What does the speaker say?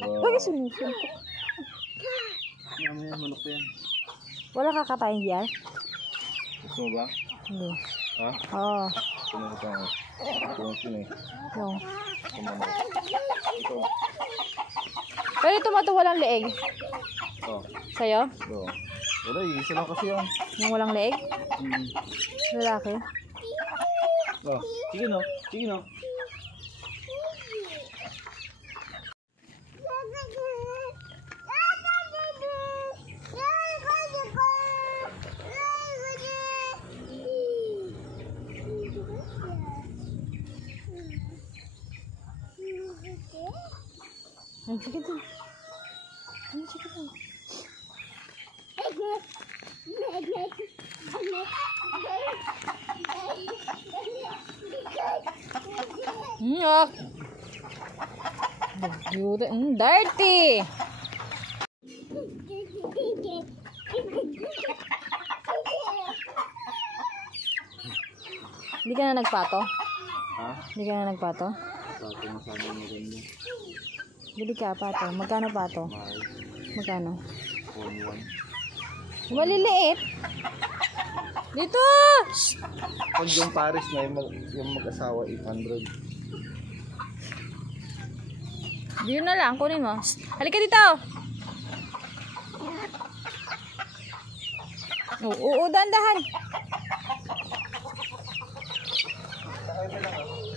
Bakit sumusuntok? Mamaya manok yan. Wala kakatayin diyan? Gusto mo ba? Hindi. Ha? Oo. Tumulong ka nga. Tumulong sino eh. No. Tumanok. Ito. Pero ito mato walang leeg. Oh. Sa'yo? Ito. Wala eh. Isa lang kasi yan. Yung walang leeg? Lalaki? Oh. Sige no. Sige no. Ay, sige doon. Ay, sige doon. Yuck! Dirty! Hindi ka na nagpato? Ha? Hindi ka na nagpato? Pato masama mo rin mo. Bili ka pato. Magkano pato? Mahal. Magkano? 1-1. Maliliit. Dito! Pag yung Paris na yung mag-asawa 800. Yun na lang. Kunin mo. Halika dito! Oo, dahan-dahan. Sakay na lang ah.